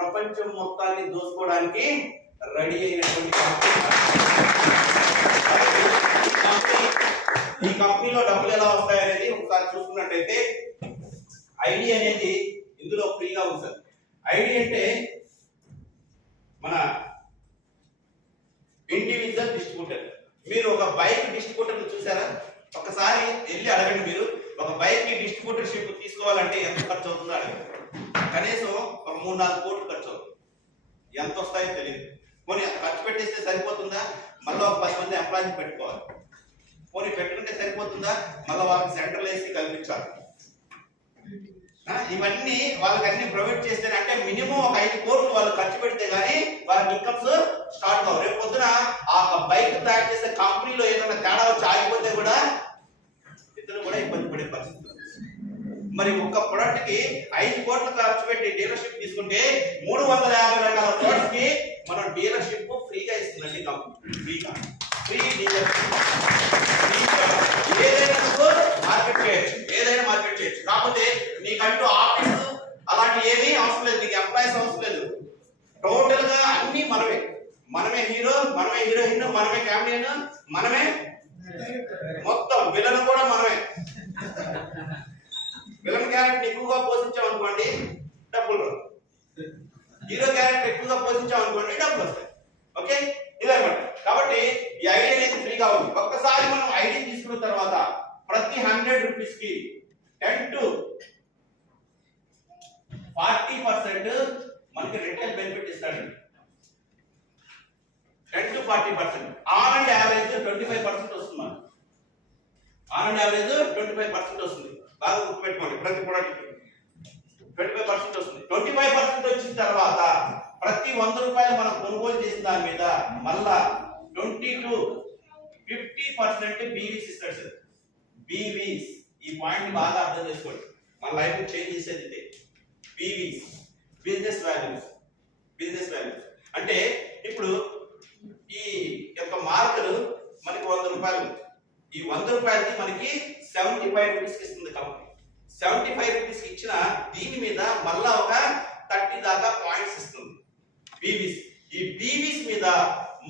ప్రపంచం మొత్తాన్ని దోసుకోవడానికి రెడీ అయినటువంటి ఈ కంపెనీలో డబ్బులు ఎలా వస్తాయనేది ఒకసారి చూసుకున్నట్టయితే ఐడి అనేది ఇందులో ఫ్రీగా ఉంటుంది. ఐడి అంటే మన ఇండివిజువల్ డిస్ట్రిబ్యూటర్. మీరు ఒక బైక్ డిస్ట్రిబ్యూటర్ చూసారా? ఒకసారి వెళ్ళి అడగండి. మీరు ఒక బైక్ కి డిస్ట్రిబ్యూటర్షిప్ తీసుకోవాలంటే ఎంత ఖర్చు అవుతుందో అడగండి. కనీసం ఒక 3-4 కోట్లు ఖర్చు అవుతుంది. ఎంత వస్తాయో తెలియదు. పోనీ ఖర్చు పెట్టేస్తే సరిపోతుందా? మళ్ళీ ఒక 10 మంది ఎంప్లాయీని పెట్టుకోవాలి. పోనీ పెట్టుకుంటే సరిపోతుందా? మళ్ళీ వాళ్ళకి సెంట్రల్ ఏసీ కల్పించాలి. ఇవన్నీ వాళ్ళకి ప్రొవైడ్ చేస్తే అంటే మినిమం ఒక 5 కోట్లు వాళ్ళు ఖర్చు పెడితే గానీ వాళ్ళకి ఇన్కమ్స్ స్టార్ట్ కావు. రేపు పొద్దున ఆ బైక్ తయారు చేసే కంపెనీలో ఏదైనా తేడా వచ్చి ఆగిపోతే కూడా ఇతను కూడా ఇబ్బంది పడే పరిస్థితి. మరి ఒక్క ప్రొడక్ట్ కి 5 కోట్లు ఖర్చు పెట్టి డీలర్షిప్ తీసుకుంటే 350 రకాల ప్రొడక్ట్స్ కి మనం డీలర్షిప్ ఫ్రీగా ఇస్తుందండి కంపెనీ. ఫ్రీగా ఫ్రీ డీలర్షిప్. ఏదైనా మార్కెట్ చేయొచ్చు, ఏదైనా మార్కెట్ చేయొచ్చు. కాకపోతే నీకంటూ ఆఫీస్ అలాంటి ఏమీ అవసరం లేదు, నీకు ఎంప్లాయీస్ అవసరం లేదు. టోటల్ గా అన్ని మనమే. మనమే హీరో, మనమే హీరోయిన్, మనమే క్యామియన్, మనమే మొత్తం విలన్ కూడా మనమే. విలన్ క్యారెక్టర్ ఎక్కువగా పోషించాం అనుకోండి డబ్బులు రావు. హీరో క్యారెక్టర్ ఎక్కువగా పోషించాం అనుకోండి డబ్బులు వస్తాయి. ఓకే, ఇదన్నమాట. కాబట్టి ఈ ఐడి అనేది ఫ్రీగా ఉంది. ఒక్కసారి మనం ఐడి తీసుకున్న తర్వాత ప్రతి 100 రూపీస్ కి 10 to 40% మనకి రిటైల్ బెనిఫిట్ ఇస్తాడు. 10 to 40%. ఆన్ అండ్ యావరేజ్ 25% వస్తుంది. ఆన్ అండ్ యావరేజ్ 25% వస్తుంది. బాగా గుర్తుపెట్టుకోండి. ప్రతి ప్రొడక్ట్ కి 25% వస్తుంది. 25% వచ్చిన తర్వాత ప్రతి 100 రూపాయలు మనం కొనుగోలు చేసిన దాని మీద మళ్ళా 20 to 50% బీవీస్ ఇస్తాడు సార్. బీవీస్, ఈ పాయింట్ బాగా అర్థం చేసుకోండి. మన లైఫ్ చేంజ్ చేసేది ఇదే. BVs, business values. Business values అంటే ఇప్పుడు ఈ యొక్క మార్కులు మనకి 100 రూపాయలు. ఈ 100 రూపాయలకి మనకి 75 రూపీస్ ఇస్తుంది కంపెనీ. 75 రూపీస్ ఇచ్చిన దీని మీద మళ్ళా ఒక 30 దాకా పాయింట్స్ ఇస్తుంది బీవీస్. ఈ బీవీస్ మీద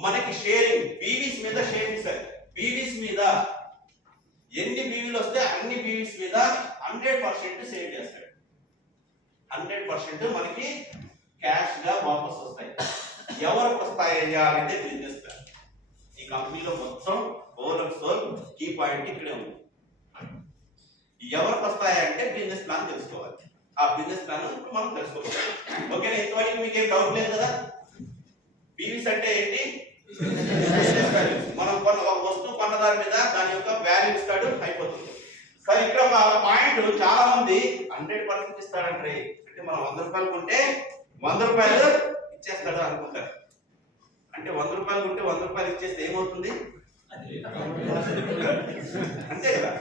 మనకి షేరింగ్, బీవీస్ మీద షేరింగ్ సార్. బీవీస్ మీద ఎన్ని బీవీలు వస్తే అన్ని బీవీస్ మీద 100% సేవ్ చేస్తాడు. 100% మనకి క్యాష్ గా వాపస్ వస్తాయి. ఎవరికి వస్తాయా అంటే బిజినెస్ ప్లాన్. ఈ కంపెనీలో మొత్తం ఓవర్ కీ పాయింట్ ఇక్కడే ఉంది. ఎవరికి వస్తాయంటే బిజినెస్ ప్లాన్ తెలుసుకోవాలి. ఆ బిజినెస్ ప్లాన్ మనం తెలుసుకోవాలి. ఓకేనా? ఇంతవరకు మీకు ఏం డౌట్ లేదు కదా? బీవీస్ అంటే ఏంటి? మనం కొన్న ఒక వస్తువు కొన్న దాని మీద దాని యొక్క వాల్యూ ఇస్తాడు, అయిపోతుంది. కానీ ఇక్కడ ఒక పాయింట్, చాలా మంది 100% ఇస్తాడంటే అంటే మనం 100 రూపాయలు కొంటే 100 రూపాయలు ఇచ్చేస్తాడు అనుకుంటారు. అంటే 100 రూపాయలు కొంటే 100 రూపాయలు ఇచ్చేస్తే ఏమవుతుంది? అంతే కదా?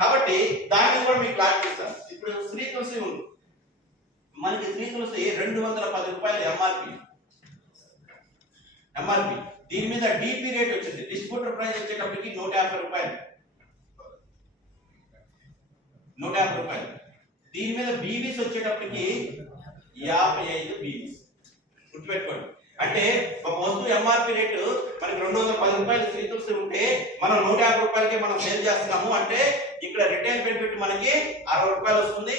కాబట్టి దాన్ని కూడా మీకు క్లారిటీ ఇస్తాను. ఇప్పుడు శ్రీ తులసి ఉంది. మనకి శ్రీ తులసి 210 రూపాయలు ఎంఆర్పి. దీని మీద డిపి రేట్ వచ్చింది. డిస్ట్రిబ్యూటర్ ప్రైస్ వచ్చేటప్పటికి 150 రూపాయలు. 150 రూపాయలు. దీని మీద బీవీస్ వచ్చేటప్పటికి 55 బీవీస్. గుర్తుపెట్టుకోండి. అంటే ఒక వస్తువు ఎంఆర్పి రేటు మనకి 210 రూపాయలు శ్రీ తులసి ఉంటే మనం 150 రూపాయలకి మనం సేల్ చేస్తున్నాము అంటే ఇక్కడ రిటైల్ బెనిఫిట్ మనకి 60 రూపాయలు వస్తుంది.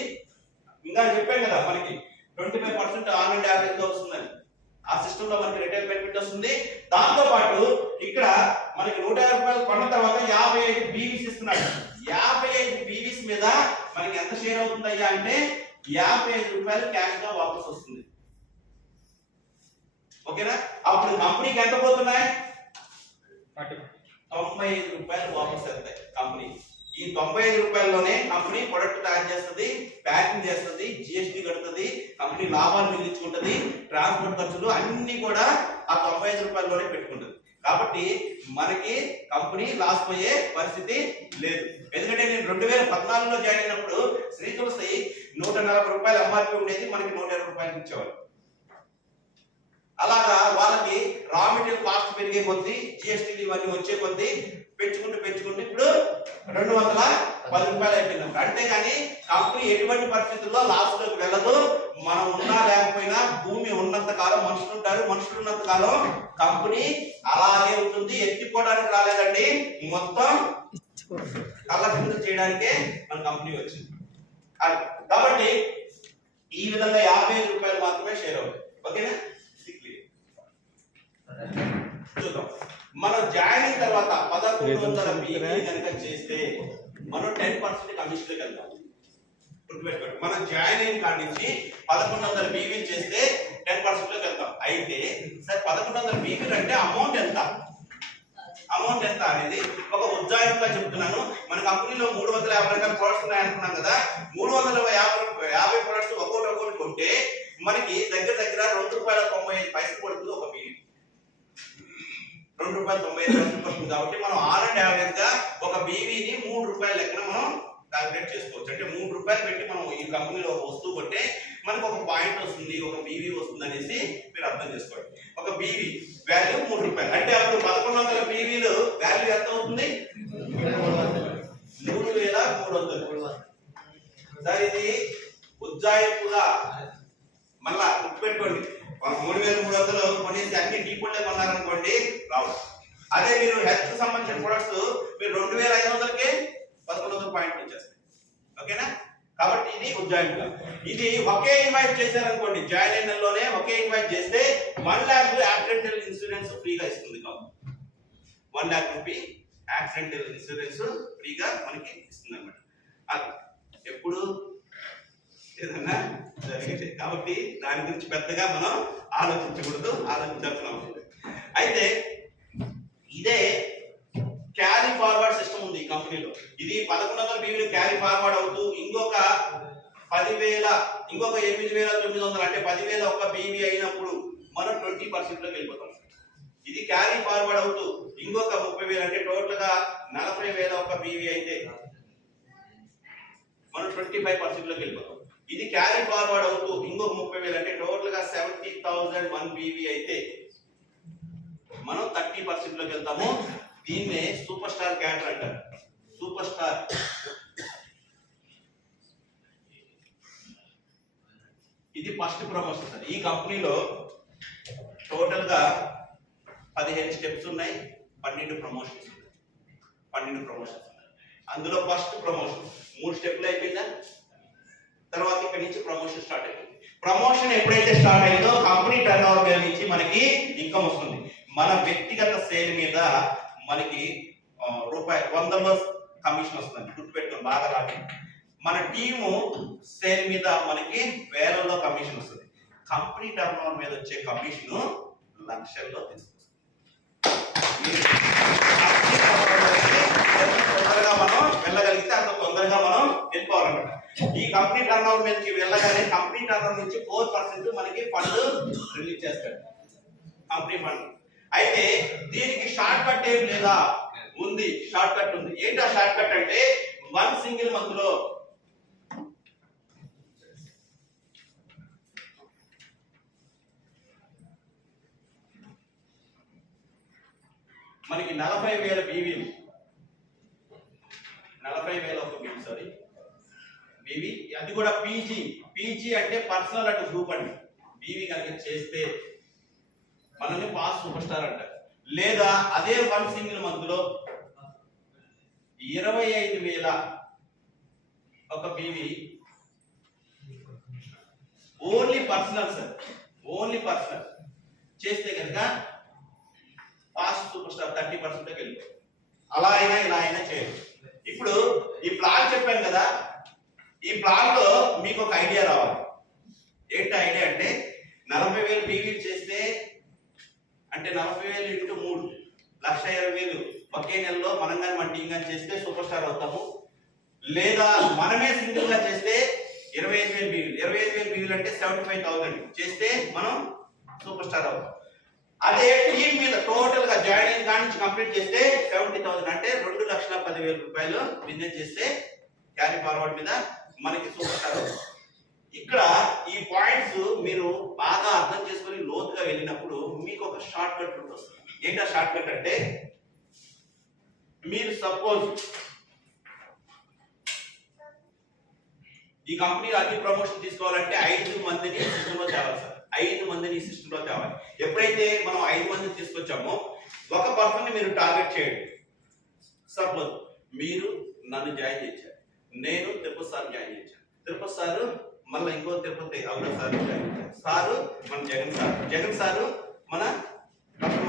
ఇంకా చెప్పాను కదా మనకి 25% ఆన్ అండ్ యావరేజ్ గా వస్తుందని. ఆ సిస్టమ్ లో మనకి రిటైల్ బెనిఫిట్ వస్తుంది. దాంతో పాటు ఇక్కడ మనకి 150 రూపాయలు కొన్న తర్వాత 55 బీవీస్ ఇస్తున్నాడు. 55 బీవీస్ మీద మనకి ఎంత షేర్ అవుతుందయ్యా అంటే 55 రూపాయలు క్యాష్ గా వాపస్ వస్తుంది. ఓకేనా? అప్పుడు కంపెనీకి ఎంత పోతున్నాయి? 95 రూపాయలు వాపస్ అవుతాయి కంపెనీ. ఈ 95 రూపాయల్లోనే కంపెనీ ప్రొడక్ట్ తయారు చేస్తుంది, ప్యాకింగ్ చేస్తుంది, జిఎస్టీ కడుతుంది, కంపెనీ లాభాలు మిగిలించుకుంటుంది, ట్రాన్స్పోర్ట్ ఖర్చులు అన్ని కూడా ఆ 95 రూపాయల్లోనే పెట్టుకుంటుంది. కాబట్టి మనకి కంపెనీ లాస్ పోయే పరిస్థితి లేదు. ఎందుకంటే నేను 2014లో జాయిన్ అయినప్పుడు శ్రీ తులసి 140 రూపాయలు ఎంఆర్పి ఉండేది, మనకి 120 రూపాయలకి ఇచ్చేవారు. అలాగా వాళ్ళకి రా మెటీరియల్ కాస్ట్ పెరిగే కొద్దీ జిఎస్టీ ఇవన్నీ వచ్చే కొద్దీ పెంచుకుంటూ ఇప్పుడు 210 రూపాయలు అయిపోయింది. అంతేగాని కంపెనీ ఎటువంటి పరిస్థితుల్లో లాస్ లోకి వెళ్ళదు. మనం ఉన్నా లేకపోయినా భూమి ఉన్నంత కాలం మనుషులు ఉంటారు, మనుషులు ఉన్నంత కాలం కంపెనీ అలాగే ఉంటుంది. ఎత్తిపోవడానికి రాలేదండి, మొత్తం కళ్ళ కింద చేయడానికే మన కంపెనీ వచ్చింది. కాబట్టి ఈ విధంగా 55 రూపాయలు మాత్రమే షేర్ అవుతుంది. ఓకేనా? చూద్దాం. మనం జాయిన్ అయిన తర్వాత 1100 BV కనుక చేస్తే మనం 10% కమిషన్కి వెళ్తాం. గుర్తుపెట్టుకోండి, మనం జాయిన్ అయిన కాడి నుంచి 1100 BV చేస్తే 10% లోకి వెళ్తాం. అయితే సార్ 1100 BV అంటే అమౌంట్ ఎంత అనేది ఒక ఉజ్జాయింపుగా చెప్తున్నాను. మన కంపెనీలో 350 రకాల ప్రొడక్ట్స్ ఉన్నాయనుకున్నాం కదా. 350 ప్రొడక్ట్స్ ఒక్కొక్కటి కొంటే మనకి దగ్గర ₹2.95 పడుతుంది ఒక BV. ₹2.95 పడుతుంది. కాబట్టి మనం ఆన్ అండ్ యావరేజ్ గా ఒక BVని ₹3 లెక్కన మనం క్యాలిక్యులేట్ చేసుకోవచ్చు. అంటే ₹3 పెట్టి మనం ఈ కంపెనీలో ఒక వస్తువు కొంటే మనకు ఒక పాయింట్ వస్తుంది, ఒక BV వస్తుంది అనేసి మీరు అర్థం చేసుకోండి. ఒక BV వాల్యూ ₹3 అంటే అప్పుడు 1100 BVలు వాల్యూ ఎంత అవుతుంది? 3300. సార్ ఇది ఉజ్జాయింపుగా మళ్ళా గుర్తుపెట్టుకోండి. 3300 కొనేసి అన్ని డీపోలే కొన్నారనుకోండి రావు. అదే మీరు హెల్త్ సంబంధించిన ప్రొడక్ట్స్ మీరు 2500కే 1100 పాయింట్లు వచ్చేస్తాయి. ఓకేనా? కాబట్టి ఇది ఉజ్జాయింపుగా. ఇది ఒకే ఇన్వైట్ చేశారనుకోండి, జాయిన్ అయిన నెలలోనే ఒకే ఇన్వైట్ చేస్తే 1 lakh యాక్సిడెంటల్ ఇన్సూరెన్స్ ఫ్రీగా ఇస్తుంది. 1 lakh రూపీ యాక్సిడెంటల్ ఇన్సూరెన్స్ ఫ్రీగా మనకి ఇస్తుంది అన్నమాట. ఎప్పుడు ఏదన్నా జరిగితే. కాబట్టి దాని గురించి పెద్దగా మనం ఆలోచించకూడదు, ఆలోచించాల్సిన అవసరం లేదు. అయితే ఇదే క్యారీ ఫార్వర్డ్ సిస్టమ్ ఉంది ఈ కంపెనీలో. ఇది 1100 BVలు క్యారీ ఫార్వర్డ్ అవుతూ ఇంకొక 10,000 ఇంకొక 8,900 అంటే 10,000 ఒక BV అయినప్పుడు మనం 20% లోకి వెళ్ళిపోతాం. ఇది క్యారీ ఫార్వర్డ్ అవుతూ ఇంకొక 30,000 అంటే టోటల్ గా 40,000 ఒక BV అయితే మనం 25% లోకి వెళ్ళిపోతాం. ఇది క్యారీ ఫార్వర్డ్ అవుతూ ఇంకొక 30,000 అంటే టోటల్ గా 70,001 BV అయితే మనం 30% లోకి వెళ్తాము. దీన్నే సూపర్ స్టార్ క్యాటర్ అంటారు. సూపర్ స్టార్ ఇది ఫస్ట్ ప్రమోషన్ సార్. ఈ కంపెనీలో టోటల్ గా 15 స్టెప్స్ ఉన్నాయి, 12 ప్రమోషన్స్ ఉన్నాయి. 12 ప్రమోషన్స్ ఉన్నాయి. అందులో ఫస్ట్ ప్రమోషన్ 3 స్టెప్లు అయిపోయిందా, తర్వాత ఇక్కడ నుంచి ప్రమోషన్ స్టార్ట్ అయిపోయింది. ప్రమోషన్ ఎప్పుడైతే స్టార్ట్ అయిందో కంపెనీ టర్న్ ఓవర్ మీద నుంచి మనకి ఇన్కమ్ వస్తుంది. మన వ్యక్తిగత సేల్ మీద మనకి ₹100 కమిషన్ వస్తుంది. గుర్తుపెట్టుకోండి, బాగా రాదు. మన టీము సేల్ మీద మనకి వేలల్లో కమిషన్ వస్తుంది. కంపెనీ టర్న్ ఓవర్ మీద వచ్చే కమిషన్ లక్షల్లో తీసుకొస్తుంది. తొందరగా మనం వెళ్ళగలిగితే అంత తొందరగా మనం వెళ్ళిపోవాలన్నమాట. ఈ కంపెనీ టర్న్ ఓవర్ మీదకి వెళ్ళగానే కంపెనీ టర్న్ ఓవర్ నుంచి 4% మనకి ఫండ్ రిలీజ్ చేస్తాడు, కంపెనీ ఫండ్. అయితే దీనికి షార్ట్ కట్ ఏం లేదా? ఉంది, షార్ట్ కట్ ఉంది. ఏంటి ఆ షార్ట్ కట్ అంటే 1 సింగిల్ మంత్ లో మనకి 40,000 BVలు, 40,000 ఒక BV, సారీ BV, అది కూడా PG అంటే పర్సనల్ అండ్ గ్రూప్ అండి. BV కనుక చేస్తే మనల్ని పాస్ సూపర్ స్టార్ అంటారు. లేదా అదే 1 సింగిల్ మంత్ లో 25,000 ఒక BV only personal sir, only personal చేస్తే కనుక పాస్ సూపర్ స్టార్ 30% వెళ్ళిపోతుంది. అలా అయినా ఇలా అయినా చేయొచ్చు. ఇప్పుడు ఈ ప్లాన్ చెప్పాను కదా, ఈ ప్లాన్ లో మీకు ఒక ఐడియా రావాలి. ఏంటి ఐడియా అంటే 40,000 BV చేస్తే అంటే 40,000 × 3 1,20,000 ఒకే నెలలో మనం కానీ మన టీం కానీ చేస్తే సూపర్ స్టార్ అవుతాము. లేదా మనమే సింగిల్ గా చేస్తే 25,000 BVలు, 25,000 BVలు అంటే 75,000 చేస్తే మనం సూపర్ స్టార్ అవుతాం. అదే టీం మీద టోటల్ గా జాయిన్ అయిన కాడి నుంచి కంప్లీట్ చేస్తే 70,000 అంటే 2,10,000 రూపాయలు బిజినెస్ చేస్తే క్యారీ ఫార్వర్డ్ మీద మనకి సూపర్ స్టార్ అవుతాం. ఇక్కడ ఈ పాయింట్స్ మీరు బాగా అర్థం చేసుకొని లోతుగా వెళ్ళినప్పుడు మీకు ఒక షార్ట్ కట్ వస్తుంది. ఏంటా షార్ట్ కట్ అంటే, మీరు సపోజ్ ఈ కంపెనీలో అన్ని ప్రమోషన్ తీసుకోవాలంటే 5 మందిని సిస్టంలో తేవాలి సార్. 5 మందిని ఈ సిస్టంలో తేవాలి. ఎప్పుడైతే మనం 5 మందిని తీసుకొచ్చామో ఒక పర్సన్ని మీరు టార్గెట్ చేయండి. సపోజ్ మీరు నన్ను జాయిన్ చేశారు, నేను తిరుపతి సార్ జాయిన్ చేశాను, తిరుపతి సారు మళ్ళీ ఇంకో తిరుపతి అవునా సార్ జాయిన్ చేశారు, సారు మన జగన్ సారు మన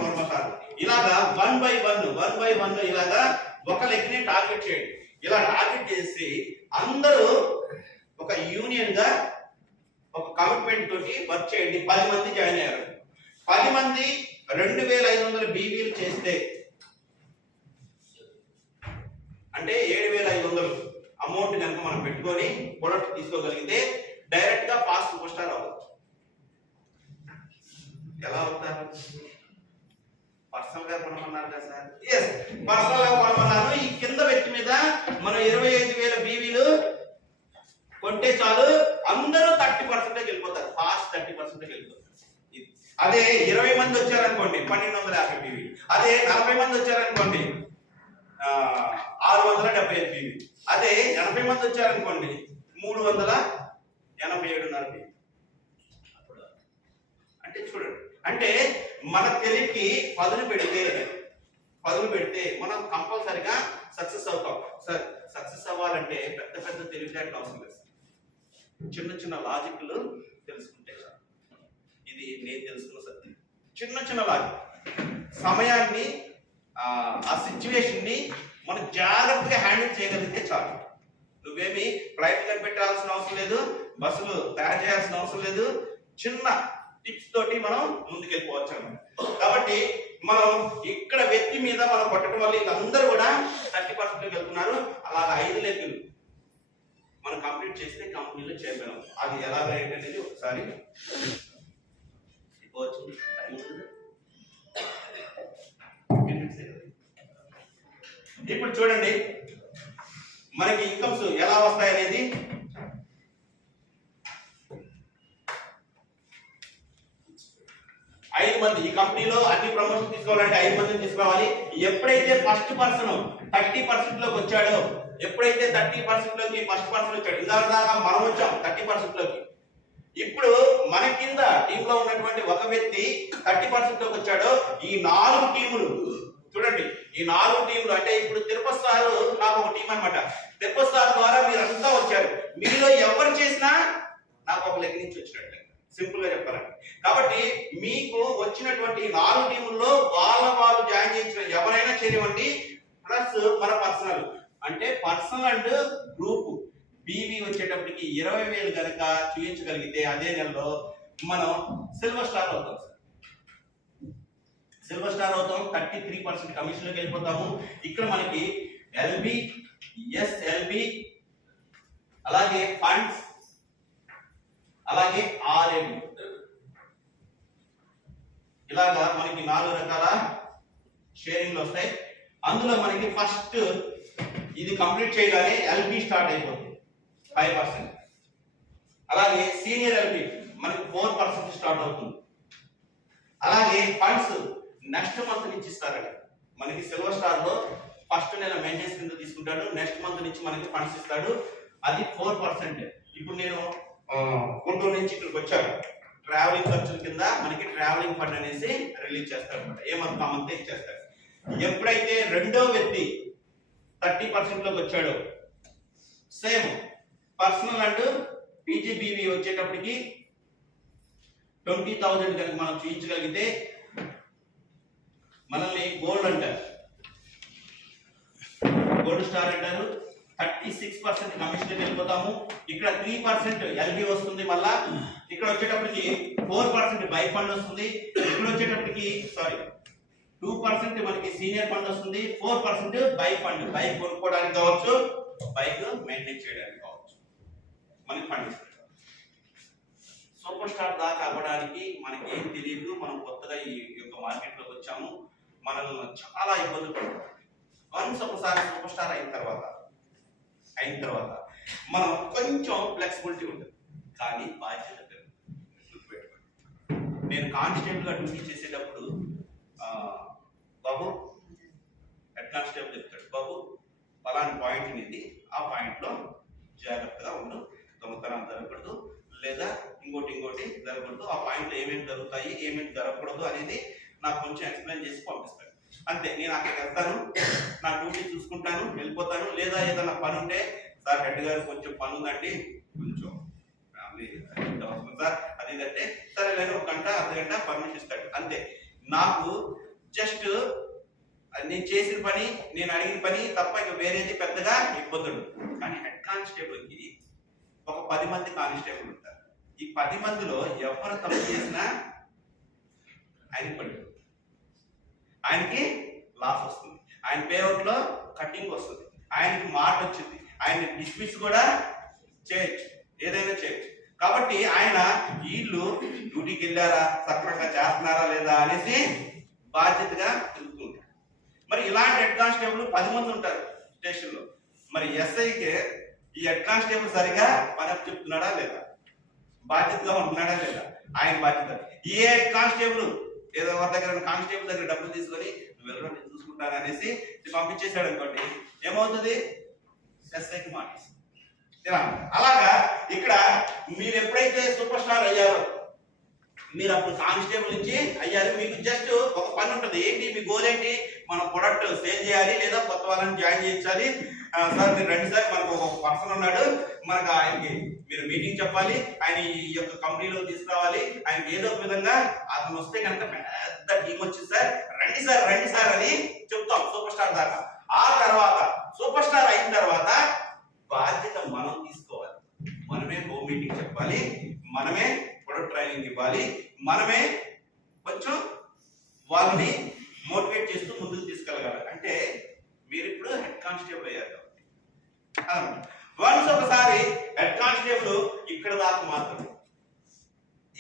వర్మ సార్. ఇలాగా 1 by 1 ఇలాగా ఒక లెక్కని టార్గెట్ చేయండి. ఇలా టార్గెట్ చేసి అందరూ ఒక యూనియన్ గా ఒక కమిట్మెంట్ తోటి వర్క్ చేయండి. 10 మంది జాయిన్ అయ్యారు. 10 మంది 2500 బీవీలు చేస్తే అంటే 7500 అమౌంట్ కనుక మనం పెట్టుకొని ప్రొడక్ట్ తీసుకోగలిగితే డైరెక్ట్ గా ఫాస్ట్ సూపర్ స్టార్ అవ్వచ్చు. ఎలా అవుతారు? పర్సనల్ గా కొనమన్నారు కదా సార్. ఎస్, పర్సనల్ గా కొనమన్నారు. ఈ కింద వ్యక్తి మీద మనం 25000 బీవీలు కొంటే చాలు అందరూ 30% వెళ్ళిపోతారు. ఫాస్ట్ 30% వెళ్ళిపోతారు. అదే 20 మంది వచ్చారనుకోండి 1250 బీవీ. అదే 40 మంది వచ్చారనుకోండి 675 బీవీ. అదే 80 మంది వచ్చారనుకోండి 387.5 బీవీ. అంటే చూడండి, అంటే మన తెలివికి పదును పెడితే మనం కంపల్సరిగా సక్సెస్ అవుతాం. సార్ సక్సెస్ అవ్వాలంటే పెద్ద పెద్ద తెలివితేటలు అవసరం లేదు. చిన్న లాజిక్లు తెలుసుకుంటే చాలు. ఇది నేను తెలుసుకున్న సత్యం. చిన్న లాజిక్ సమయాన్ని ఆ సిచ్యువేషన్ ని మనం జాగ్రత్తగా హ్యాండిల్ చేయగలిగితే చాలు. నువ్వేమి ఫ్లైట్ కనిపెట్టాల్సిన అవసరం లేదు, బస్సులు తయారు చేయాల్సిన అవసరం లేదు. చిన్న టిప్స్ తోటి మనం ముందుకెళ్ళిపోవచ్చు అన్నమాట. కాబట్టి మనం ఇక్కడ వ్యక్తి మీద మనం పట్టడం వల్ల వీళ్ళందరూ కూడా 30% వెళ్తున్నారు. అలాగా 5 లెక్కలు మనం కంప్లీట్ చేస్తే కంపెనీలో చేద్దాం. అది ఎలాగ ఏంటనేది ఒకసారి ఇప్పుడు చూడండి మనకి ఇన్కమ్స్ ఎలా వస్తాయనేది. ఐదు మంది ఈ కంపెనీలో అన్ని ప్రమోషన్ తీసుకోవాలంటే 5 మందిని తీసుకోవాలి. ఎప్పుడైతే ఫస్ట్ పర్సన్ 30% లోకి వచ్చాడో, ఎప్పుడైతే 30% లోకి ఫస్ట్ పర్సన్ వచ్చాడు, ఇందాక మనం వచ్చాం 30% లోకి. ఇప్పుడు మన కింద టీమ్ లో ఉన్నటువంటి ఒక వ్యక్తి 30% లోకి వచ్చాడో, ఈ 4 టీములు చూడండి, ఈ 4 టీములు అంటే ఇప్పుడు తిరుపతి సార్ నాకు ఒక టీం అన్నమాట. తిరుపతి సార్ ద్వారా మీరంతా వచ్చారు. మీలో ఎవరు చేసినా నాకు ఒక లెక్క నుంచి వచ్చినట్లే, సింపుల్ గా చెప్పాలంటే. కాబట్టి మీకు వచ్చినటువంటి 4 టీముల్లో వాళ్ళు జాయిన్ చేసిన ఎవరైనా చేయనివ్వండి, ప్లస్ మన పర్సనల్ అంటే పర్సనల్ అండ్ గ్రూప్ బీవీ వచ్చేటప్పటికి 20,000 కనుక చూపించగలిగితే అదే నెలలో మనం సిల్వర్ స్టార్ అవుతాం. సిల్వర్ స్టార్ అవుతాం. 33% కమిషన్లోకి వెళ్ళిపోతాము. ఇక్కడ మనకి ఎల్బి, ఎస్ఎల్బి, అలాగే ఫండ్స్, అలాగే ఆర్ఎం, ఇలాగా మనకి 4 రకాల షేరింగ్లు వస్తాయి. అందులో మనకి ఫస్ట్ ఇది కంప్లీట్ చేయగానే ఎల్బి స్టార్ట్ అయిపోతుంది 5%. అలాగే సీనియర్ ఎల్బి మనకి 4% స్టార్ట్ అవుతుంది. అలాగే ఫండ్స్ నెక్స్ట్ మంత్ నుంచి ఇస్తారండి. మనకి సిల్వర్ స్టార్ లో ఫస్ట్ నెల మెయింటెనెన్స్ కింద తీసుకుంటాడు, నెక్స్ట్ మంత్ నుంచి మనకి ఫండ్స్ ఇస్తాడు. అది 4%. ఇప్పుడు నేను గుంటూరు నుంచి ఇక్కడికి వచ్చాను, ట్రావెలింగ్ ఖర్చుల కింద మనకి ట్రావెలింగ్ ఫండ్ అనేసి రిలీజ్ చేస్తారు అనమాట. ఏమంత మంత్ ఇచ్చేస్తారు. ఎప్పుడైతే రెండో వ్యక్తి 30% లోకి వచ్చాడో, సేమ్ పర్సనల్ అండ్ పీజీబీవీ వచ్చేటప్పటికి 20,000 కనుక మనం చూపించగలిగితే మనల్ని గోల్డ్ అంటారు, గోల్డ్ స్టార్ అంటారు. 36% కమిషన్ వెళ్ళిపోతాము. ఇక్కడ 3% ఎల్బి వస్తుంది. మళ్ళా ఇక్కడ వచ్చేటప్పటికి 4% బైక్ ఫండ్ వస్తుంది. ఇక్కడ వచ్చేటప్పటికి 2% మనకి సీనియర్ ఫండ్ వస్తుంది. 4% బైక్ ఫండ్, బైక్ కొనుక్కోవడానికి కావచ్చు, బైక్ మెయింటైన్ చేయడానికి కావచ్చు, మనకి ఫండ్ ఇస్తుంది. సూపర్ స్టార్ దాకా అవ్వడానికి మనకి ఏం తెలియదు. మనం కొత్తగా ఈ యొక్క మార్కెట్ లోకి వచ్చాము. మనల్ని చాలా ఇబ్బందులు పడుతుంది. వన్స్ ఒకసారి సూపర్ స్టార్ అయిన తర్వాత మనం కొంచెం ఫ్లెక్సిబిలిటీ ఉంటుంది, కానీ బాధ్యత పెరుగుతుంది. నేను కానిస్టేబుల్ గా డ్యూటీ చేసేటప్పుడు బాబు హెడ్ కానిస్టేబుల్ చెప్తాడు, బాబు పలానా పాయింట్ ఇది, ఆ పాయింట్ లో జాగ్రత్తగా ఉండు, దొంగతనం జరగకూడదు, లేదా ఇంకోటి జరగకూడదు, ఆ పాయింట్లో ఏమేమి జరుగుతాయి ఏమేమి జరగకూడదు అనేది నాకు కొంచెం ఎక్స్ప్లెయిన్ చేసి పంపిస్తాను. అంతే. నేను అక్కడికి వెళ్తాను, నా డ్యూటీ చూసుకుంటాను, వెళ్ళిపోతాను. లేదా ఏదైనా పని ఉంటే సార్ హెడ్ గారు కొంచెం పని ఉందండి, కొంచెం ఫ్యామిలీ అవసరం సార్ అది ఇదంటే సరే లేదు, 1 గంట అర్ధగంట పర్మిషన్ ఇస్తాడు. అంతే. నాకు జస్ట్ నేను చేసిన పని, నేను అడిగిన పని తప్ప ఇక వేరేది పెద్దగా ఇబ్బంది ఉండదు. కానీ హెడ్ కానిస్టేబుల్కి ఒక 10 మంది కానిస్టేబుల్ ఉంటారు. ఈ 10 మందిలో ఎవరు తప్పు చేసినా ఆయనకి పడి, ఆయనకి లాస్ వస్తుంది, ఆయన పేఅవుట్ లో కటింగ్ వస్తుంది, ఆయనకి మాట వచ్చింది, ఆయన డిస్మిస్ కూడా చేయొచ్చు, ఏదైనా చేయొచ్చు. కాబట్టి ఆయన వీళ్ళు డ్యూటీకి వెళ్ళారా, సక్రమంగా చేస్తున్నారా లేదా అనేసి బాధ్యతగా తెలుసుకుంటారు. మరి ఇలాంటి హెడ్ కానిస్టేబుల్ 10 మంది ఉంటారు స్టేషన్ లో. మరి ఎస్ఐకి ఈ హెడ్ కానిస్టేబుల్ సరిగా పని చెప్తున్నాడా లేదా, బాధ్యతగా ఉంటున్నాడా లేదా, ఆయన బాధ్యత. ఏ హెడ్ కానిస్టేబుల్ ఏదో ఎవరి దగ్గర కానిస్టేబుల్ దగ్గర డబ్బులు తీసుకొని వెళ్ళడం నేను చూసుకుంటాను అనేసి పంపించేశాడు అనుకోండి, ఏమవుతుంది, ఎస్ఐకి మాట. అలాగా ఇక్కడ మీరు ఎప్పుడైతే సూపర్ స్టార్ అయ్యారో, మీరు అప్పుడు కానిస్టేబుల్ నుంచి అయ్యారు, మీకు జస్ట్ ఒక పని ఉంటుంది. ఏంటి మీ గోల్ ఏంటి, మన ప్రొడక్ట్ సేల్ చేయాలి లేదా కొత్త వాళ్ళని జాయిన్ చేయించాలి. సార్ మీరు రండి సార్, మనకు ఒక పర్సన్ ఉన్నాడు, మనకు ఆయనకి మీరు మీటింగ్ చెప్పాలి, ఆయన ఈ యొక్క కంపెనీలో తీసుకురావాలి, ఆయనకి ఏదో ఒక విధంగా అతను వస్తే కనుక పెద్ద టీం వచ్చింది సార్, రండి సార్ అని చెప్తాం సూపర్ స్టార్ దాకా. ఆ తర్వాత సూపర్ స్టార్ అయిన తర్వాత బాధ్యత మనం తీసుకోవాలి, మనమే హోమ్ మీటింగ్ చెప్పాలి, మనమే ప్రొడక్ట్ ట్రైనింగ్ ఇవ్వాలి, మనమే కొంచెం వాళ్ళని మోటివేట్ చేస్తూ ముందుకు తీసుకెళ్ళగలగాలి. అంటే మీరు ఇప్పుడు హెడ్ కానిస్టేబుల్ అయ్యారు. వన్స్ ఒకసారి హెడ్ కానిస్టేబుల్ ఇక్కడ దాకా మాత్రమే,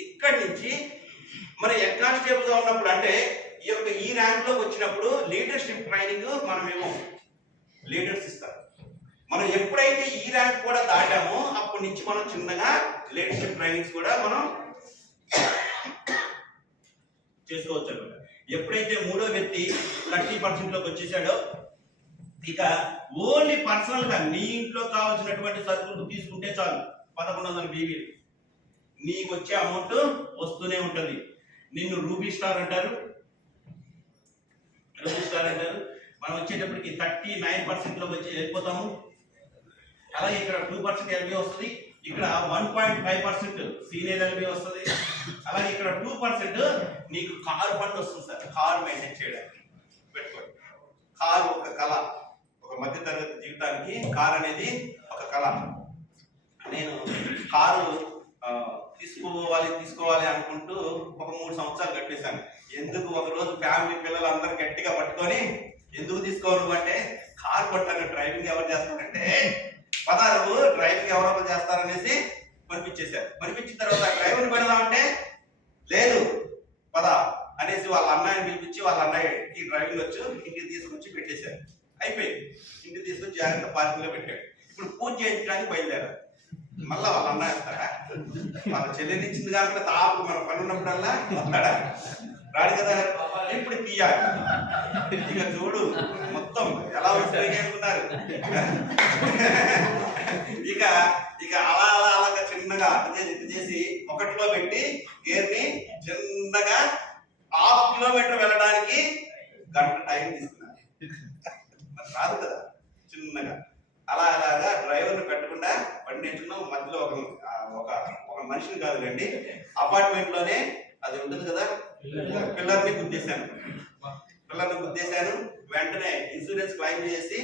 ఇక్కడి నుంచి మరి హెడ్ కానిస్టేబుల్ గా ఉన్నప్పుడు అంటే ఈ ర్యాంక్ లోకి వచ్చినప్పుడు లీడర్షిప్ ట్రైనింగ్ మనమేమో లీడర్స్ ఇస్తారు. మనం ఎప్పుడైతే ఈ ర్యాంక్ కూడా దాటామో అప్పటి నుంచి మనం చిన్నగా లీడర్షిప్ ట్రైనింగ్స్ కూడా మనం చేసుకోవచ్చు అనమాట. ఎప్పుడైతే మూడో వ్యక్తి 30% లోకి వచ్చేసాడో ఇక ఓన్లీ పర్సనల్ గా నీ ఇంట్లో కావాల్సినటువంటి సరుకులు తీసుకుంటే చాలు, 1100 BB నీకు వచ్చే అమౌంట్ వస్తూనే ఉంటది. నిన్ను రూబీ స్టార్ అంటారు. మనం వచ్చేటప్పటికి 39% లోకి వచ్చి వెళ్ళిపోతాము. అలాగే ఇక్కడ 2% LB వస్తుంది, ఇక్కడ 1.5% సీనియర్ LB వస్తుంది. అలాగే ఇక్కడ 2% నీకు కార్ ఫండ్ వస్తుంది సార్, కార్ మెయింటైన్ చేయడానికి పెట్టుకోండి. కార్ ఒక కళ, ఒక మధ్య తరగతి జీవితానికి కార్ అనేది ఒక కళ. నేను కారు తీసుకోవాలి అనుకుంటూ ఒక 3 సంవత్సరాలు గడిపేశాను. ఎందుకు ఒక రోజు ఫ్యామిలీ పిల్లలు అందరూ గట్టిగా పట్టుకొని ఎందుకు తీసుకోరు అంటే, కార్ కొట్టాను, డ్రైవింగ్ ఎవరు చేస్తారంటే పదాలు డ్రైవింగ్ ఎవరో చేస్తారనేసి పంపించేశారు. పంపించిన తర్వాత డ్రైవర్ని పెడదామంటే లేదు పద అనేసి వాళ్ళ అన్నయ్యని పిలిపించి వాళ్ళ అన్నయ్యకి డ్రైవింగ్ వచ్చి ఇంటికి తీసుకొచ్చి పెట్టేశారు. అయిపోయింది. ఇంటికి తీసుకొచ్చి జాగ్రత్త పార్కింగ్ లో పెట్టాడు. ఇప్పుడు పూజ చేయించడానికి బయలుదేరారు. మళ్ళా వాళ్ళ అన్నయ్య వస్తాడా, వాళ్ళ చెల్లెని ఇచ్చింది కాబట్టి తాపు మన పని ఉన్నప్పుడల్లా వస్తాడా, రాడు కదా. ఇప్పుడు తీయాలి. ఇక చూడు మొత్తం ఎలా ఉన్నారు. ఇక ఇక అలా చిన్నగా అటు చేసి ఒకటిలో పెట్టి గేర్ ని చిన్నగా 1/2 కిలోమీటర్ వెళ్ళడానికి గంట టైం తీసుకున్నారు. రాదు కదా చిన్నగా. అలాగా డ్రైవర్ని పెట్టకుండా బండి నేర్చుకున్నాం. మధ్యలో ఒక మనిషిని కాదు రండి, అపార్ట్మెంట్ లోనే అది ఉంటుంది కదా, పిల్లర్ని గుద్దేశాను. వెంటనే ఇన్సూరెన్స్ క్లెయిమ్ చేసి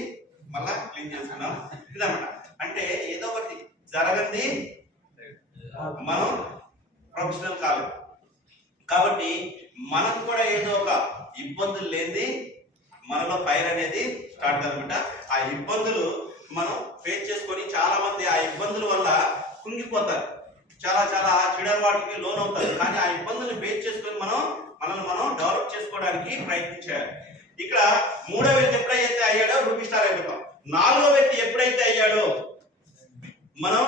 మళ్ళా క్లీన్ చేసుకున్నాం. ఇదన్నమాట. అంటే ఏదో ఒకటి జరగంది మనం ప్రొఫెషనల్ కాలేదు కాబట్టి మనకు కూడా ఏదో ఒక ఇబ్బందులు లేనిది మనలో ఫైర్ అనేది స్టార్ట్ కాదనమాట. ఆ ఇబ్బందులు మనం ఫేస్ చేసుకొని చాలా మంది ఆ ఇబ్బందుల వల్ల కుంగిపోతారు, చాలా చెడవాటికి లోన్ అవుతారు. కానీ ఆ ఇబ్బందులు ఫేస్ చేసుకొని మనల్ని మనం డెవలప్ చేసుకోవడానికి ప్రయత్నించాలి. ఇక్కడ మూడో వ్యక్తి ఎప్పుడైతే అయ్యాడో రూబీ స్టార్ అయిపోతాం. 4వ వ్యక్తి ఎప్పుడైతే అయ్యాడో మనం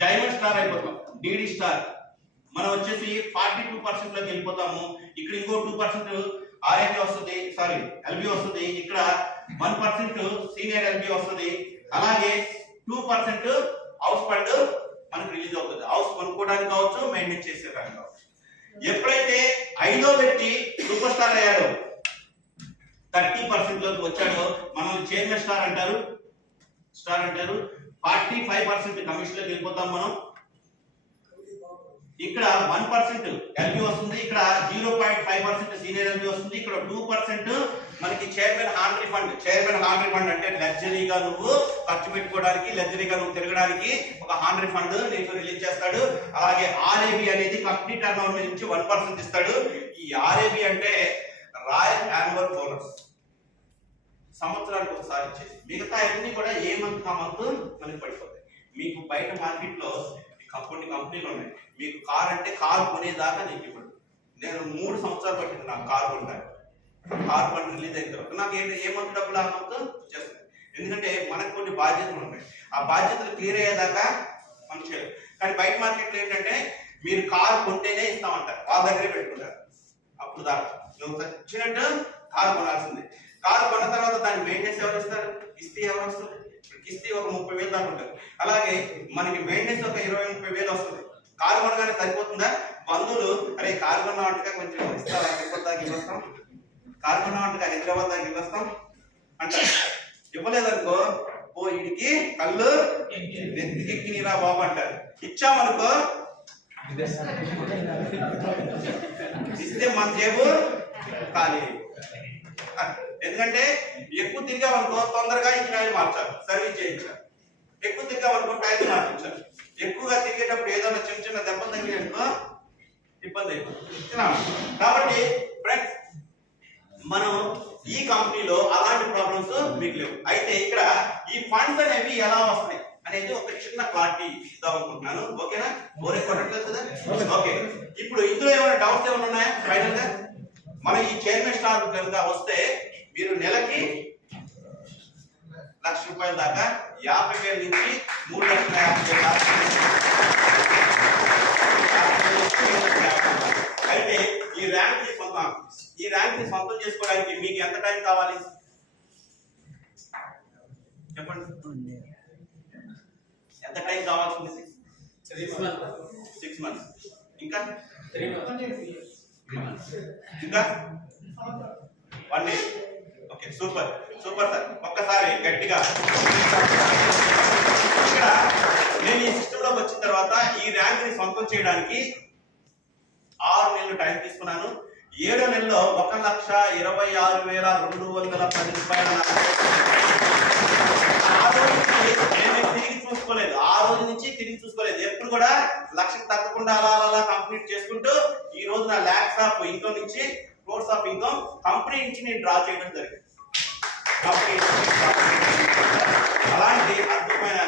డైమండ్ స్టార్ అయిపోతాం, డిడి స్టార్. మనం వచ్చేసి 42% లోకి వెళ్ళిపోతాము. ఇక్కడ ఇంకో 2% ఆర్ఐపి వస్తుంది, సారీ ఎల్బి వస్తుంది. ఇక్కడ 1% సీనియర్ ఎల్బి వస్తుంది. అలాగే 2% హౌస్ ఫండ్ మనకు రిలీజ్ అవుతుంది. హౌస్ కొనుక్కోవడానికి కావచ్చు, మెయింటైన్ చేసేదానికి కావచ్చు. ఎప్పుడైతే 5వ వ్యక్తి సూపర్ స్టార్ అయ్యాడో 30% లోకి వచ్చాడో మనం చైర్మన్ స్టార్ అంటారు. 45% కమిషన్ లోకి వెళ్ళిపోతాం మనం. ఇక్కడ 1% ఎల్బి వస్తుంది, ఇక్కడ 0.5% సీనియర్ ఎల్బి వస్తుంది, ఇక్కడ 2% మనకి chairman honorary fund. Chairman honorary fund అంటే లగ్జరీగా నువ్వు ఖర్చు పెట్టుకోవడానికి, లగ్జరీగా నువ్వు తిరగడానికి ఒక హానరీ ఫండ్ నీకు రిలీజ్ చేస్తాడు. అలాగే ఆర్ఏబి అనేది కంపెనీ టర్న్ ఓవర్ నుంచి 1% ఇస్తాడు. ఈ ఆర్ఏబి అంటే రాయల్ యాన్యువల్ బోనస్, సంవత్సరానికి ఒకసారి ఇచ్చేది. మిగతా అన్ని కూడా ఏ మంత్ ఆ మంత్ మనకి పడిపోతాయి. మీకు బయట మార్కెట్ లో కొన్ని కంపెనీలు ఉన్నాయి. మీకు కార్ అంటే కార్ కొనేదాకా నీకు ఇప్పుడు నేను 3 సంవత్సరాలు పట్టింది నాకు కార్ కొనడానికి. కార్ ఫండ్ రిలీజ్ అయిన తర్వాత నాకు ఏ మంత్ డబ్బులు ఆ మంత్ చేస్తాయి. ఎందుకంటే మనకు కొన్ని బాధ్యతలు ఉంటాయి. ఆ బాధ్యతలు క్లియర్ అయ్యేదాకా మనం చేయలేదు. కానీ బయట మార్కెట్లో ఏంటంటే మీరు కార్ కొంటేనే ఇస్తామంటారు, వాళ్ళ దగ్గరే పెట్టుకుంటారు. అప్పుడు దాకా నువ్వు వచ్చినట్టు కార్ కొనాల్సిందే. కారు కొన్న తర్వాత దాన్ని మెయింటెనెన్స్ ఎవరు ఇస్తారు? కిస్తీ ఎవరు వస్తుంది? కిస్తీ ఒక 30,000 దాకా ఉంటుంది. అలాగే మనకి మెయింటెనెన్స్ ఒక 20-30,000 వస్తుంది. కారు కొనగానే సరిపోతుందా? బంధువులు అరే కారు కొన్నామంటగా కొంచెం ఇస్తారా, తిరుపతి దాకా ఇవ్వస్తాం, కారు కొన్నామంటగా హైదరాబాద్ దాకా ఇవ్వస్తాం అంటారు. ఇవ్వలేదనుకో ఓ వీడికి కళ్ళు నెత్తికెక్కినరా బాబు అంటారు. ఇచ్చామనుకో ఇస్తే మన జేబు ఖాళీ. ఎందుకంటే ఎక్కువ తిరిగామనుకో తొందరగా ఇంజిన్ ఆయిల్ మార్చాలి, సర్వీస్ చేయించాలి. ఎక్కువ తిరిగామనుకో టైర్ మార్చాలి. ఎక్కువగా తిరిగేటప్పుడు ఏదైనా చిన్న చిన్న దెబ్బలు తగిలిననుకో ఇబ్బంది అయిపోతుంది. కాబట్టి ఫ్రెండ్స్ మనం ఈ కంపెనీలో అలాంటి ప్రాబ్లమ్స్ మీకు లేవు. అయితే ఇక్కడ ఈ ఫండ్స్ అనేవి ఎలా వస్తాయి అనేది ఒక చిన్న క్లారిటీ ఇద్దాం అనుకుంటున్నాను. ఓకేనా? బోరే కొట్టట్లేదు కదా? ఓకే. ఇప్పుడు ఇందులో ఏమైనా డౌట్స్ ఏమైనా ఉన్నాయా? ఫైనల్ గా మనం ఈ చైర్మన్ స్టార్ కనుక వస్తే మీరు నెలకి ₹1,00,000 దాకా 50,000 నుంచి 3,50,000 దాకా. అయితే ఈ ర్యాంక్ ని సొంతం చేసుకోవడానికి మీకు ఎంత టైం కావాలి చెప్పండి? ఎంత టైం కావాల్సింది? 6 months. ఇంకా 3 months. ఇంకా 1 year. Okay, super sir. ఒక్కసారి గట్టిగా. ఇక్కడ నేను ఈ సిస్టంలోకి వచ్చిన తర్వాత ఈ ర్యాంక్ ని సొంతం చేయడానికి 6 నెలలు టైం తీసుకున్నాను. 7వ నెలలో ₹1,26,210 ఆ రోజు నుంచి తిరిగి చూసుకోలేదు. ఎప్పుడు కూడా 1,00,000 తగ్గకుండా అలా కంప్లీట్ చేసుకుంటూ ఈ రోజు నా లాక్స్ ఆఫ్ ఇన్కమ్ నుంచి క్రోర్స్ ఆఫ్ ఇన్కమ్ కంపెనీ నుంచి నేను డ్రా చేయడం జరిగింది. అలాంటి అద్భుతమైన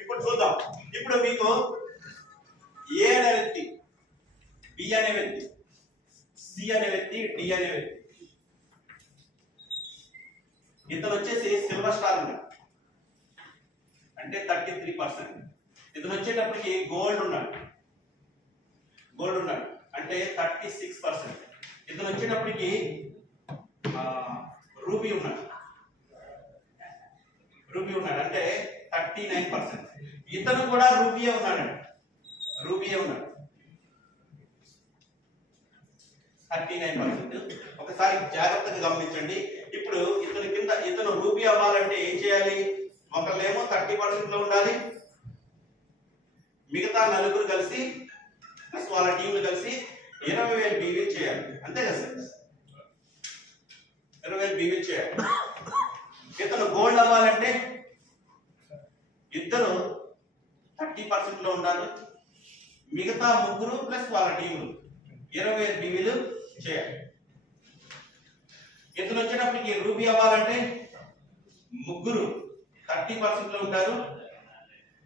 ఇప్పుడు చూద్దాం. ఇప్పుడు మీకు ఏ అనే వ్యక్తి, బి అనే వ్యక్తి, సి అనే వ్యక్తి, డి అనే వ్యక్తి. ఇతను వచ్చేసి సిల్వర్ స్టార్ ఉన్నాడు అంటే 33%. ఇతను వచ్చేటప్పటికి గోల్డ్ ఉన్నాడు అంటే 36%. ఇతను వచ్చేటప్పటికి రూబీ ఉన్నాడు అంటే 39%. ఇతను కూడా రూబీయే ఉన్నాడు 39%. ఒకసారి జాగ్రత్తగా గమనించండి. ఇప్పుడు ఇతని కింద ఇతను రూబీ అవ్వాలంటే ఏం చేయాలి? ఒకళ్ళేమో 30% లో ఉండాలి, మిగతా 4 కలిసి ప్లస్ వాళ్ళ టీంలు కలిసి 20,000 బీవీలు చేయాలి. అంతే కదా సార్? 20,000 బీవీలు చేయాలి. ఇతను గోల్డ్ అవ్వాలంటే ఇద్దరు 30% లో ఉండాలి, మిగతా 3 ప్లస్ వాళ్ళ టీంలు 20,000 బీవీలు చేయాలి. ఇతను వచ్చేటప్పటికి రూబీ అవ్వాలంటే 3 30% లో ఉంటారు,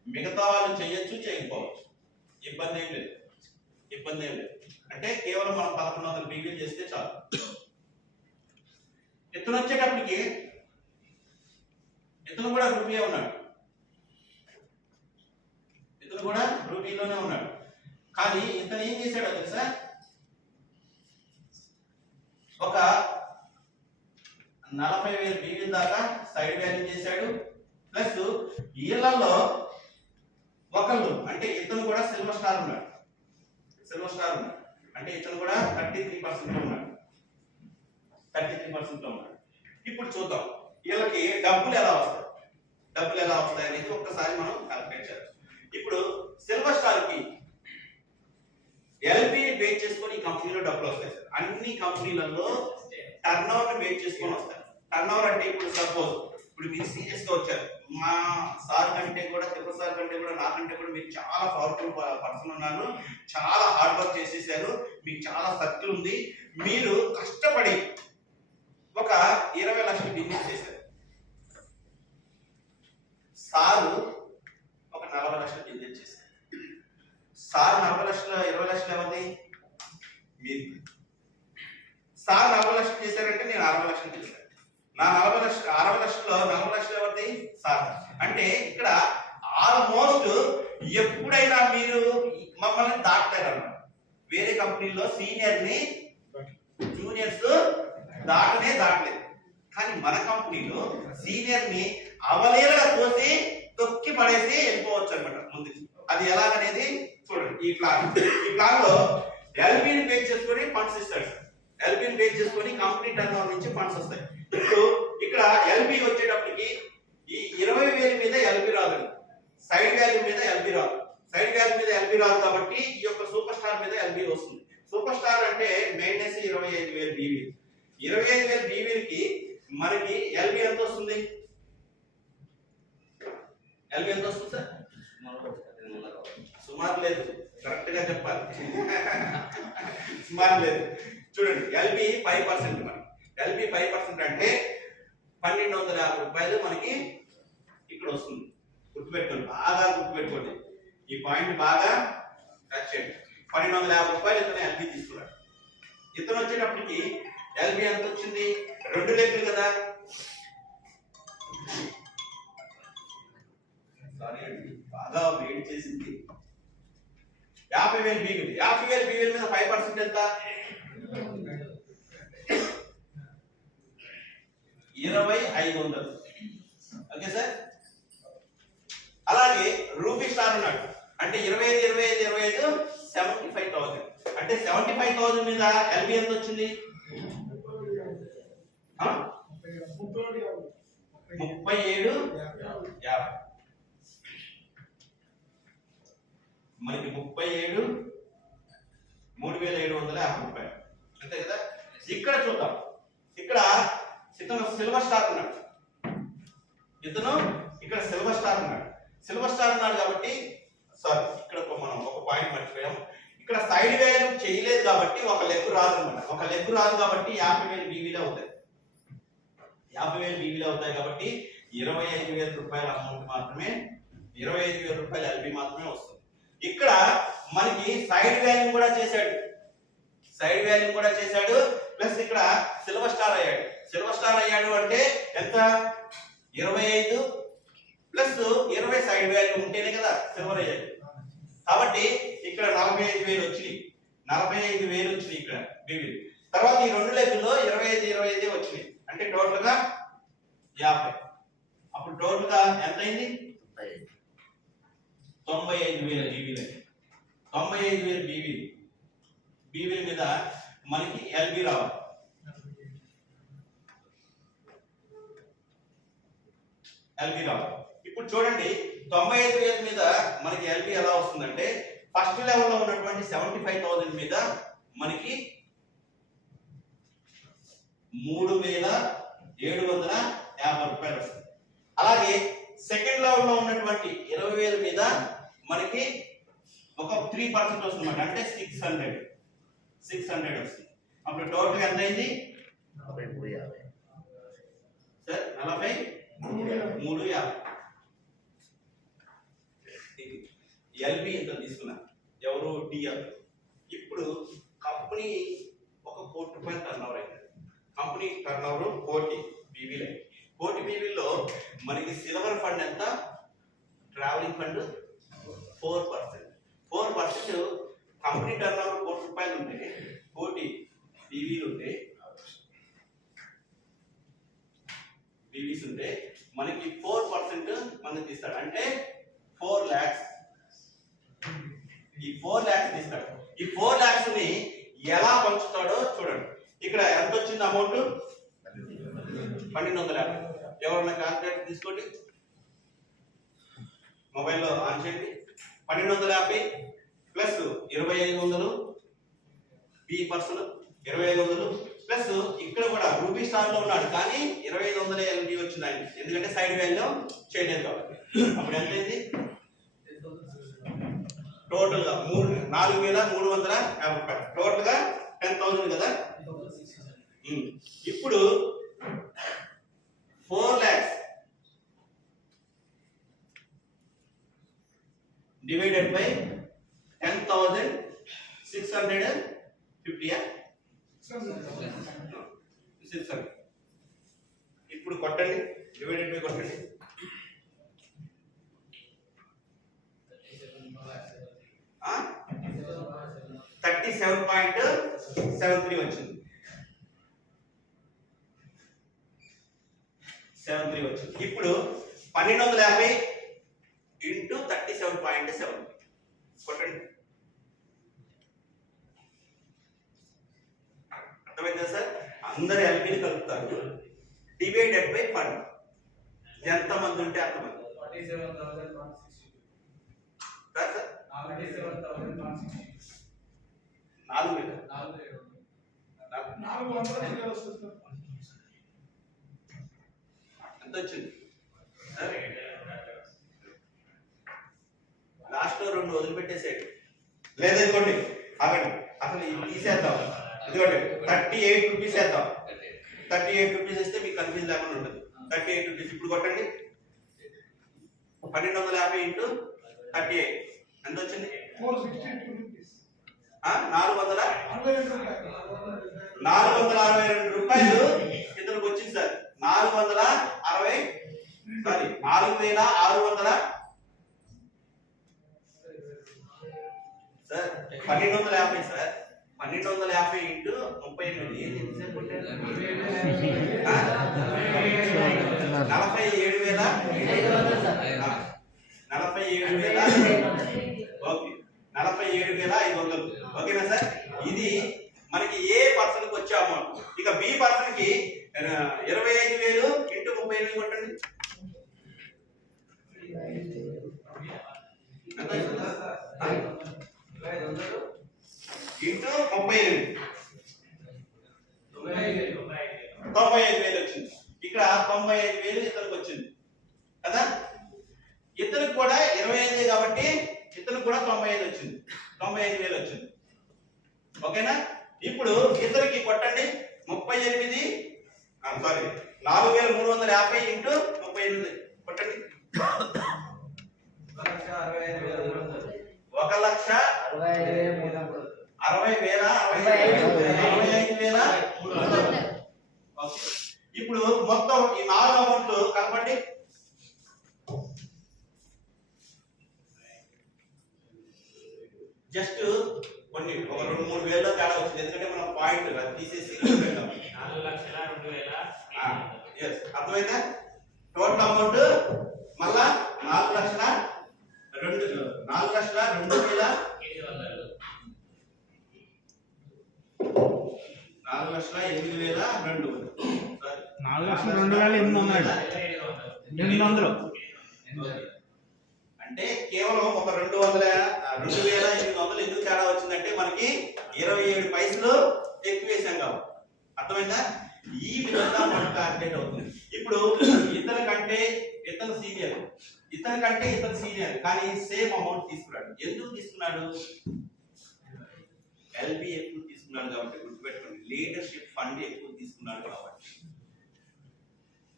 మిగతా వాళ్ళు చేయొచ్చు చేయకపోవచ్చు, ఇబ్బంది ఏం లేదు. అంటే కేవలం మనం 1100 బీవీలు చేస్తే చాలు. ఇతను వచ్చేటప్పటికి ఇతను కూడా రూబీయే ఉన్నాడు, రూబీలోనే ఉన్నాడు. కానీ ఇతను ఏం చేశాడో తెలుసా? ఒక 40,000 బీవీల దాకా సైడ్ వాల్యూ చేశాడు. ప్లస్ ఈళ్లలో ఒకళ్ళు అంటే ఇతను కూడా సిల్వర్ స్టార్ ఉన్నాడు, అంటే ఇతను కూడా 33% లో ఉన్నాడు, 33% లో ఉన్నాడు. ఇప్పుడు చూద్దాం వీళ్ళకి డబ్బులు ఎలా వస్తాయి అనేది ఒక్కసారి మనం క్యాల్కులేట్ చేద్దాం. ఇప్పుడు సిల్వర్ స్టార్ కి ఎల్బి బేస్ చేసుకొని ఈ కంపెనీలో డబ్బులు వస్తాయి సార్. అన్ని కంపెనీలలో టర్న్ ఓవర్ బేస్ చేసుకొని వస్తాయి. టర్న్ ఓవర్ అంటే ఇప్పుడు సపోజ్ ఇప్పుడు మీరు సీరియస్ గా వచ్చారు, మా సార్ కంటే కూడా తిరుపతి సార్ కంటే కూడా నాకంటే కూడా మీరు చాలా పవర్ఫుల్ పర్సన్ ఉన్నారు, చాలా హార్డ్ వర్క్ చేసేసారు, మీకు చాలా సర్కిల్ ఉంది, మీరు కష్టపడి ఒక 20 లక్షలు బిజినెస్ చేశారు. సారు ఒక 40 లక్షలు బిజినెస్ చేశారు. సార్ 40 లక్షలు 20 లక్షలు ఎవరిది? మీరు. సార్ 40 లక్షలు చేశారంటే నేను 60 లక్షలు చేశాను. నా 60 లక్షల్లో 40 లక్షలు ఎవరిది? సార్. అంటే ఇక్కడ ఆల్మోస్ట్ ఎప్పుడైనా మీరు మమ్మల్ని దాటారన్నమాట. వేరే కంపెనీలో సీనియర్ ని జూనియర్స్ దాటలేదు, కానీ మన కంపెనీలో సీనియర్ ని అవలేలా తోసి తొక్కి పడేసి వెళ్ళిపోవచ్చు అనమాట ముందుకి. అది ఎలాగనేది చూడండి. ఈ ప్లాన్ లో ఎల్బిని బేస్ చేసుకొని ఫండ్స్ ఇస్తాడు సార్. ఎల్బిని బేస్ చేసుకొని కంపెనీ టర్న్ ఓవర్ నుంచి ఫండ్స్ వస్తాయి. ఇప్పుడు ఇక్కడ ఎల్బి వచ్చేటప్పటికి ఈ 20,000 మీద ఎల్బి రాదు, సైడ్ వాల్యూ మీద ఎల్బి రాదు. సైడ్ వాల్యూ మీద ఎల్బి రాదు కాబట్టి ఈ యొక్క సూపర్ స్టార్ మీద ఎల్బి వస్తుంది. సూపర్ స్టార్ అంటే మెయింటెనెన్స్ 25,000 బీవీ. 25,000 బీవీకి మనకి ఎల్బి ఎంత వస్తుంది? ఎల్బి ఎంత వస్తుంది సార్? సుమారు లేదు, కరెక్ట్ గా చెప్పాలి. సుమారు లేదు. చూడండి ఎల్బి 5%. మనకి ఎల్బి 5% అంటే 1,250 రూపాయలు మనకి ఇక్కడ వస్తుంది. గుర్తుపెట్టుకోండి, బాగా గుర్తుపెట్టుకోండి, ఈ పాయింట్ బాగా టచ్ చేయండి. 1,250 రూపాయలు ఇతను ఎల్బి తీసుకున్నాడు. ఇతను వచ్చేటప్పటికి ఎల్బి ఎంత వచ్చింది? 2 లెక్కలు కదా, సారీ అండి బాగా వెయిట్ చేసింది. 50,000 బీవీలు. 50,000 బీవీల మీద 5% ఎంత? 2,500. Okay sir. అలాగే రూబీ స్టార్ ఉన్నాడు, అంటే 25 75,000. అంటే 75,000 మీద ఎల్బి ఎంత వచ్చింది? 37,50. మనకి 37,3,750 రూపాయలు అంతే కదా. ఇక్కడ చూద్దాం, ఇక్కడ ఇతను సిల్వర్ స్టార్ ఉన్నాడు, ఇక్కడ సిల్వర్ స్టార్ ఉన్నాడు కాబట్టి సారీ ఇక్కడ మనం ఒక పాయింట్ మర్చిపోయాం. ఇక్కడ సైడ్ వాల్యూ చేయలేదు కాబట్టి ఒక లెగ్ రాదు అనమాట. ఒక లెగ్ రాదు కాబట్టి 50,000 బీవీలు అవుతాయి. 50,000 బీవీలు అవుతాయి కాబట్టి 25,000 రూపాయల అమౌంట్ మాత్రమే, 25,000 రూపాయల ఎల్బి మాత్రమే వస్తుంది. ఇక్కడ మనకి సైడ్ వాల్యూ కూడా చేశాడు, ప్లస్ ఇక్కడ సిల్వర్ స్టార్ అయ్యాడు అంటే ఎంత? 25 ప్లస్ 20 సైడ్ వాల్యూ ఉంటేనే కదా సిల్వర్ అయ్యాడు. కాబట్టి ఇక్కడ 45,000 వచ్చినాయి, 45,000 వచ్చినాయి ఇక్కడ బీవీ. తర్వాత ఈ 2 లెగ్గుల్లో 25 వచ్చినాయి, అంటే టోటల్ గా 50. అప్పుడు టోటల్ గా ఎంత అయింది? 95,000 బీవీలు. 95,000 బీవీల మీద మనకి ఎల్బి రావాలి. ఇప్పుడు చూడండి 95,000 మీద మనకి ఎల్బి ఎలా వస్తుందంటే ఫస్ట్ లెవెల్లో ఉన్నటువంటి 75,000 మీద మనకి 3,750 రూపాయలు వస్తుంది. అలాగే సెకండ్ లెవెల్లో ఉన్నటువంటి 20,000 మీద మనకి ఒక 3% వస్తుంది అన్నమాట, అంటే 600 వస్తుంది. అప్పుడు టోటల్ ఎంత అయింది? 43,50 సార్. 43,50 ఎల్బి ఎంత తీసుకున్నారు? ఎవరు? డిఎల్. ఇప్పుడు కంపెనీ 1 కోటి రూపాయలు టర్న్ ఓవర్ అయింది. కంపెనీ టర్న్ ఓవర్ 1 కోటి బీవీలు అయింది. 1 కోటి బీవీల్లో మనకి సిల్వర్ ఫండ్ ఎంత? Travelling fund 4%. Company turn over 1 కోటి రూపాయలు ఉంటే 1 కోటి బీవీలు ఉంటే మనకి 4% మనకి ఇస్తాడు, అంటే 4 lakhs ఈ 4 lakhs తీస్తాడు. ఈ 4 lakhs ని ఎలా పంచుతాడో చూడండి. ఇక్కడ ఎంత వచ్చింది అమౌంట్? 1250. ఎవరన్నా క్యాల్కులేటర్ తీసుకోండి, మొబైల్లో ఆన్ చేయండి. 1250 ప్లస్ 2500 బి పర్సన్ 2500 ప్లస్ ఇక్కడ కూడా రూపీ స్టార్ లో ఉన్నాడు కానీ 2500 ఎల్బి వచ్చింది ఆయన, ఎందుకంటే సైడ్ వాల్యూ చేయలేదు కాబట్టి. అప్పుడు ఎంత అయింది? టోటల్ గా 4350 రూపాయలు, టోటల్ గా 10,000 కదా. ఇప్పుడు 4 lakhs divided by 10,650 600. ఇప్పుడు కొట్టండి, డివైడెడ్ బై కొట్టండి. 37.73 వచ్చింది. 73 వచ్చింది. ఇప్పుడు 1250 ఇంటూ 37.7 కొట్టండి. అర్థమైందా సార్? అందరు ఎల్బీని కలుపుతారు, డివైడెడ్ బై ఫండ్. ఎంత మంది ఉంటే అంతమంది. 4,000 ఎంత వచ్చింది? లాస్ట్ లో 2 వదిలిపెట్టేసేయండి, లేదనుకోండి ఆగండి, అసలు ఇది తీసేద్దాం. ఇదిగోండి 38 రూపీస్ వేద్దాం. 38 రూపీస్ ఇస్తే మీకు కన్ఫ్యూజ్ లేకుండా ఉంటుంది. 38 రూపీస్ ఇప్పుడు కొట్టండి. 1250 ఇంటూ 38 ఎంత వచ్చింది? 462 రూపాయలు ఇతనికి వచ్చింది సార్. 4600 సార్. 1250 సార్. 1250 ఇంటూ 38 ఏది సార్? 47,500. ఓకేనా సార్? ఇది మనకి ఏ పర్సన్ కి వచ్చే అమౌంట్. ఇక బి పర్సన్ కి 25,000 ఇంటూ 38 కొట్టండి. ఇంటూ 38 95,000 వచ్చింది. ఇక్కడ 95,000 ఇతనికి వచ్చింది కదా. ఇతనికి కూడా 25 కాబట్టి ఇతనికి కూడా 95 వచ్చింది. 95,000 వచ్చింది. ఓకేనా? ఇప్పుడు ఇతనికి కొట్టండి. 38 సారీ 4,350 ఇంటూ 38 కొట్టండి. 1,60,65,000. ఇప్పుడు మొత్తం ఈ 4 అమౌంట్లు కలపండి. జస్ట్ కొన్ని ఒక 2-3 వేలలో తేడా వచ్చింది, ఎందుకంటే మనం పాయింట్ తీసేసి 4,02,000. అర్థమైందా? టోటల్ అమౌంట్ మళ్ళా 4,02,000 4,02,800 అంటే కేవలం ఒక 2,800 ఎందుకు తేడా వచ్చిందంటే మనకి 27 పైసలు ఎక్కువ వేసాం కాబట్టి. అర్థమైందా? ఈ విధంగా మనకు క్యాల్కులేట్ అవుతుంది. ఇప్పుడు ఇతను సీనియర్ కానీ సేమ్ అమౌంట్ తీసుకున్నాడు. ఎందుకు తీసుకున్నాడు? ఎల్బి ఎక్కువ తీసుకున్నాడు కాబట్టి గుర్తుపెట్టుకోండి, లీడర్షిప్ ఫండ్ ఎక్కువ తీసుకున్నాడు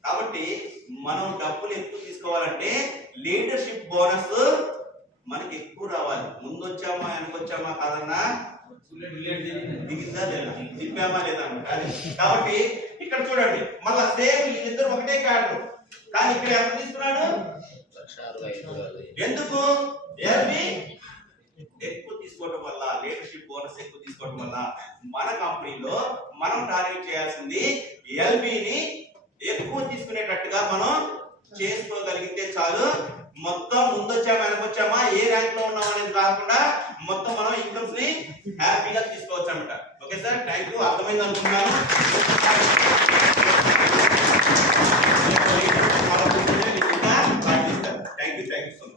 కాబట్టి మనం డబ్బులు ఎక్కువ తీసుకోవాలంటే లీడర్షిప్ బోనస్ మనకి ఎక్కువ రావాలి. ముందు వచ్చామా వెనకొచ్చామా కాదన్నా, దిగిందా లేదా, తిప్పామా లేదా కాబట్టి ఇక్కడ చూడండి మళ్ళా సేమ్ వీళ్ళిద్దరు ఒకటే కాదు కానీ ఇక్కడ ఎంత తీసుకున్నాడు? ఎందుకు? ఎల్బి ఎక్కువ తీసుకోవడం వల్ల, లీడర్షిప్ బోనస్ ఎక్కువ తీసుకోవడం వల్ల మన కంపెనీలో మనం టార్గెట్ చేయాల్సింది ఎల్బిని ఎక్కువ తీసుకునేటట్టుగా మనం చేసుకోగలిగితే చాలు. మొత్తం ముందొచ్చామా వెనకొచ్చామా ఏ ర్యాంక్ లో ఉన్నాం అనేది కాకుండా మొత్తం మనం ఇన్కమ్స్ ని హ్యాపీగా తీసుకోవచ్చు అన్నమాట. Okay sir, thank you. అర్థమైంది అనుకున్నాను. Thank you so much.